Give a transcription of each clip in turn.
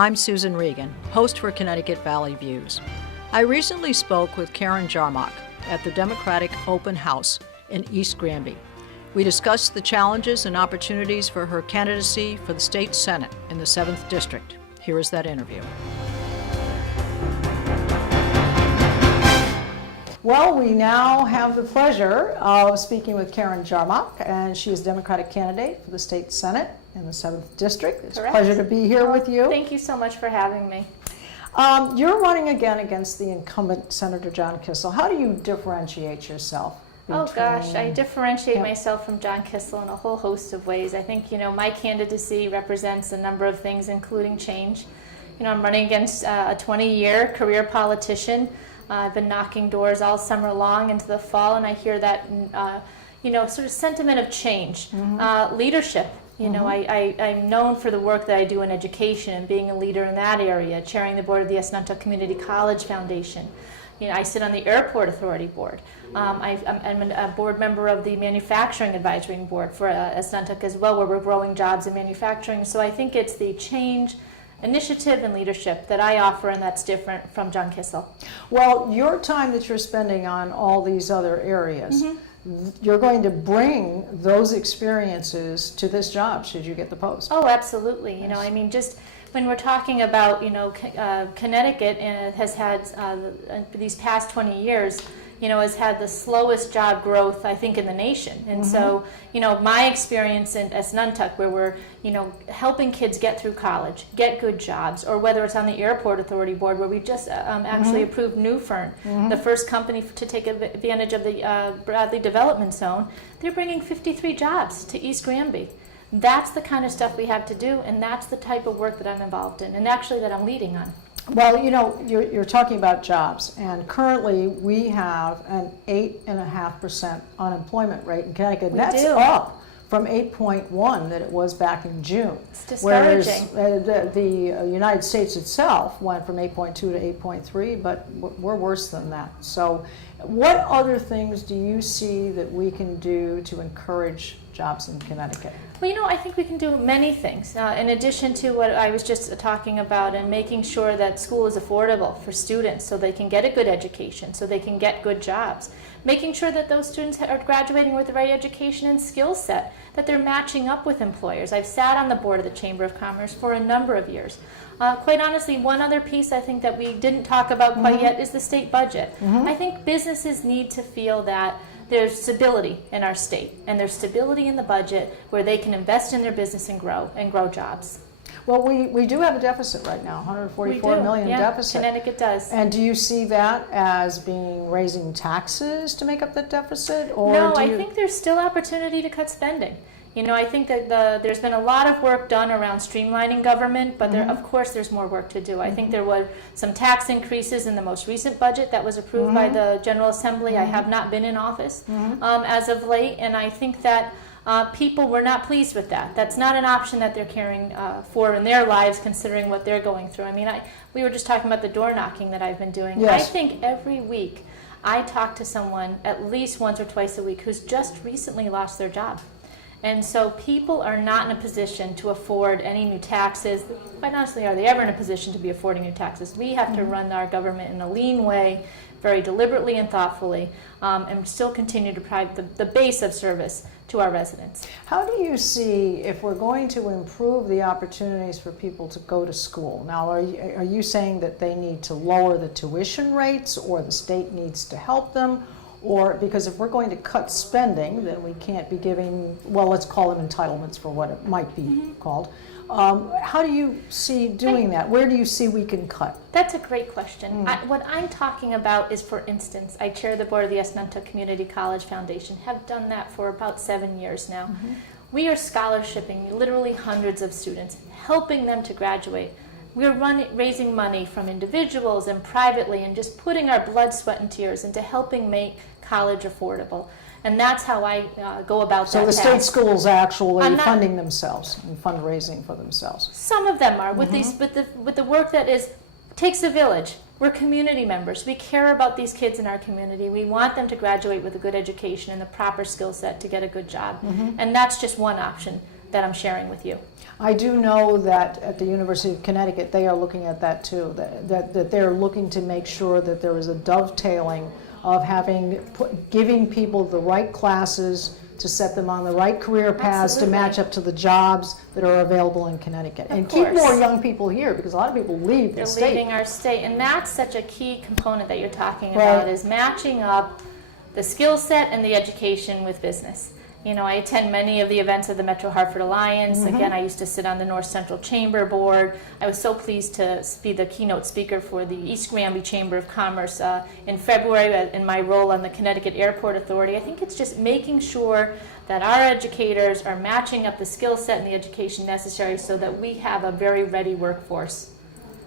I'm Susan Regan, host for Connecticut Valley Views. I recently spoke with Karen Jarmoc at the Democratic Open House in East Granby. We discussed the challenges and opportunities for her candidacy for the state Senate in the 7th District. Here is that interview. Well, we now have the pleasure of speaking with Karen Jarmoc, and she is Democratic candidate for the state Senate in the 7th District. It's Correct. a pleasure to be here with you. Thank you so much for having me. You're running again against the incumbent Senator John Kissel. How do you differentiate yourself? Oh gosh, I differentiate myself from John Kissel in a whole host of ways. I think, my candidacy represents a number of things, including change. I'm running against a 20-year career politician. I've been knocking doors all summer long into the fall, and I hear that, sort of sentiment of change, leadership. I'm known for the work that I do in education and being a leader in that area, chairing the board of the Esnuntuck Community College Foundation. I sit on the Airport Authority Board. I'm a board member of the Manufacturing Advisory Board for Esnuntuck as well, where we're growing jobs in manufacturing. So I think it's the change, initiative, and leadership that I offer, and that's different from John Kissel. Well, your time that you're spending on all these other areas, you're going to bring those experiences to this job should you get the post. Oh, absolutely. Yes. Just when we're talking about, Connecticut has had, these past 20 years, has had the slowest job growth, I think, in the nation. And so, my experience in Esnuntuck, where we're, helping kids get through college, get good jobs, or whether it's on the Airport Authority Board, where we just actually approved New Fern, the first company to take advantage of the Bradley Development Zone. They're bringing 53 jobs to East Granby. That's the kind of stuff we have to do, and that's the type of work that I'm involved in, and actually that I'm leading on. Well, you're talking about jobs, and currently we have an 8.5% unemployment rate in Connecticut. That's up from 8.1 that it was back in June. It's discouraging. Whereas the United States itself went from 8.2 to 8.3, but we're worse than that. So what other things do you see that we can do to encourage jobs in Connecticut? Well, I think we can do many things. In addition to what I was just talking about, and making sure that school is affordable for students so they can get a good education, so they can get good jobs. Making sure that those students are graduating with the right education and skill set, that they're matching up with employers. I've sat on the board of the Chamber of Commerce for a number of years. Quite honestly, one other piece I think that we didn't talk about quite yet is the state budget. I think businesses need to feel that there's stability in our state, and there's stability in the budget where they can invest in their business and grow jobs. Well, we do have a deficit right now, $144 million deficit. Connecticut does. And do you see that as raising taxes to make up that deficit? Or no, I think there's still opportunity to cut spending. I think that there's been a lot of work done around streamlining government, but of course there's more work to do. I think there were some tax increases in the most recent budget that was approved by the General Assembly. I have not been in office as of late, and I think that people were not pleased with that. That's not an option that they're caring for in their lives, considering what they're going through. We were just talking about the door knocking that I've been doing. Yes. I think every week I talk to someone at least once or twice a week who's just recently lost their job. And so people are not in a position to afford any new taxes. Quite honestly, are they ever in a position to be affording new taxes? We have to run our government in a lean way, very deliberately and thoughtfully, and still continue to provide the base of service to our residents. How do you see, if we're going to improve the opportunities for people to go to school? Now, are you saying that they need to lower the tuition rates, or the state needs to help them? Or, because if we're going to cut spending, then we can't be giving, well, let's call them entitlements for what it might be called. How do you see doing that? Where do you see we can cut? That's a great question. What I'm talking about is, for instance, I chair the board of the Esnuntuck Community College Foundation, have done that for about 7 years now. We are scholarshiping literally hundreds of students, helping them to graduate. We're raising money from individuals and privately, and just putting our blood, sweat, and tears into helping make college affordable. And that's how I go about that. So the state schools are actually funding themselves and fundraising for themselves. Some of them are with the work that takes a village. We're community members. We care about these kids in our community. We want them to graduate with a good education and the proper skill set to get a good job. And that's just one option. that I'm sharing with you. I do know that at the University of Connecticut, they are looking at that too, that they're looking to make sure that there is a dovetailing of giving people the right classes to set them on the right career paths to match up to the jobs that are available in Connecticut. And keep more young people here, because a lot of people leave the state. They're leaving our state, and that's such a key component that you're talking about, is matching up the skill set and the education with business. You know, I attend many of the events of the Metro Hartford Alliance. Again, I used to sit on the North Central Chamber Board. I was so pleased to be the keynote speaker for the East Granby Chamber of Commerce in February in my role on the Connecticut Airport Authority. I think it's just making sure that our educators are matching up the skill set and the education necessary so that we have a very ready workforce.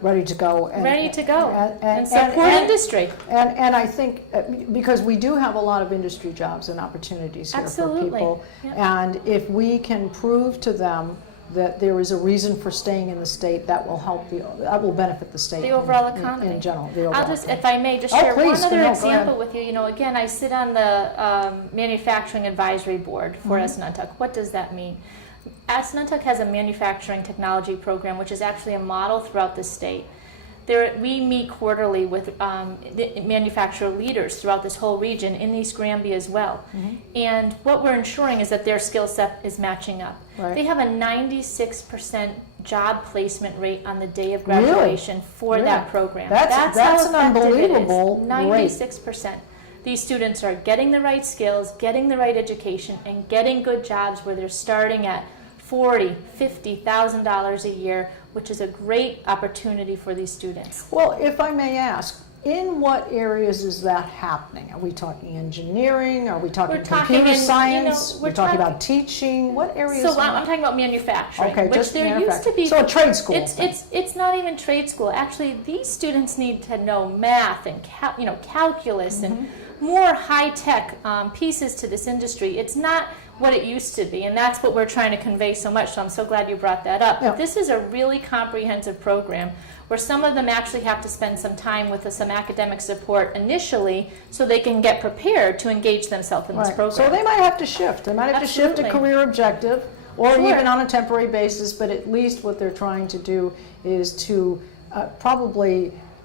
Ready to go. And support industry. And I think, because we do have a lot of industry jobs and opportunities here for people. Yep. And if we can prove to them that there is a reason for staying in the state, that will help that will benefit the state. The overall economy. In general. I'll just, if I may, just share one other example with you. You know, again, I sit on the Manufacturing Advisory Board for SNUNTUC. What does that mean? SNUNTUC has a manufacturing technology program, which is actually a model throughout the state. We meet quarterly with the manufacturer leaders throughout this whole region, in East Granby as well. And what we're ensuring is that their skill set is matching up. Right. They have a 96% job placement rate on the day of graduation for that program. That's an unbelievable rate. 96%. These students are getting the right skills, getting the right education, and getting good jobs where they're starting at $40,000, $50,000 a year, which is a great opportunity for these students. Well, if I may ask, in what areas is that happening? Are we talking engineering? Are we talking computer science? We're talking about teaching? What areas? So I'm talking about manufacturing. Okay, which just there used to be. So a trade school. It's not even trade school. Actually, these students need to know math and calculus and more high-tech pieces to this industry. It's not what it used to be, and that's what we're trying to convey so much, so I'm so glad you brought that up. But this is a really comprehensive program where some of them actually have to spend some time with some academic support initially so they can get prepared to engage themselves in this program. So they might have to shift. They might have to shift a career objective, or even on a temporary basis, but at least what they're trying to do is to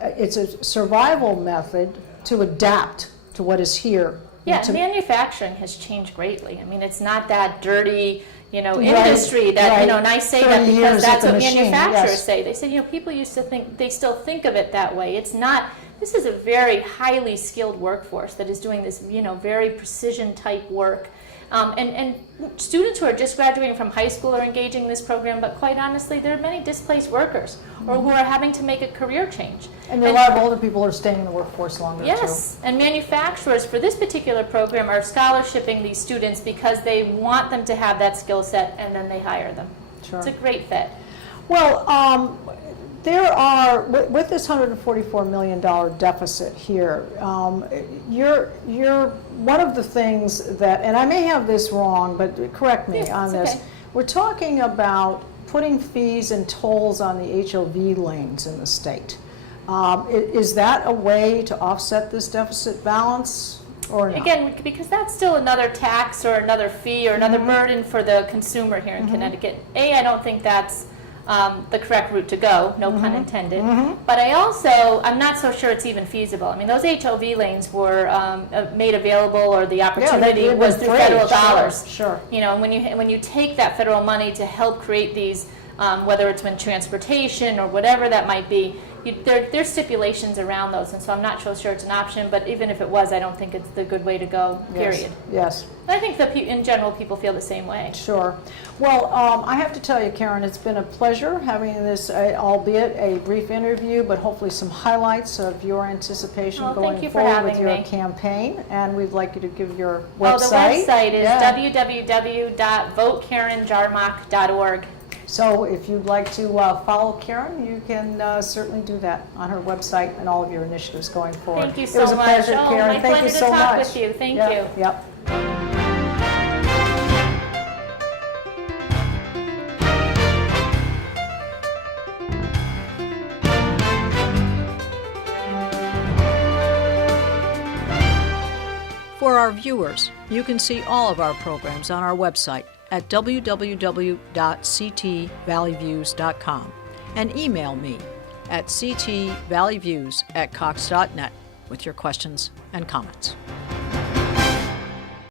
it's a survival method to adapt to what is here. Yeah, manufacturing has changed greatly. I mean, it's not that dirty, industry that, and I say that because that's what manufacturers say. They say, people used to think, they still think of it that way. It's not, this is a very highly skilled workforce that is doing this, very precision type work. And students who are just graduating from high school are engaging in this program, but quite honestly, there are many displaced workers or who are having to make a career change. And a lot of older people are staying in the workforce longer, too. And manufacturers for this particular program are scholarshiping these students because they want them to have that skill set, and then they hire them. Sure. It's a great fit. Well, there are, with this $144 million deficit here, you're one of the things that, and I may have this wrong, but correct me on this. Okay. We're talking about putting fees and tolls on the HOV lanes in the state. Is that a way to offset this deficit balance? Or not? Again, because that's still another tax or another fee or another burden for the consumer here in Connecticut. I don't think that's the correct route to go, no pun intended. But I'm not so sure it's even feasible. I mean, those HOV lanes were made available, or the opportunity was through federal dollars. Sure. And when you take that federal money to help create these, whether it's in transportation or whatever that might be, there's stipulations around those, and so I'm not so sure it's an option, but even if it was, I don't think it's the good way to go, period. Yes. And I think that in general, people feel the same way. Sure. Well, I have to tell you, Karen, it's been a pleasure having this, albeit a brief interview, but hopefully some highlights of your anticipation going forward with your campaign, and we'd like you to give your website. The website is www.votekarenjarmoc.org. So if you'd like to follow Karen, you can certainly do that on her website and all of your initiatives going forward. Thank you so much. It was a pleasure, Karen. My Thank you so much. pleasure to talk with you. Thank you. Yep. For our viewers, you can see all of our programs on our website at www.ctvalleyviews.com and email me at ctvalleyviews@cox.net with your questions and comments.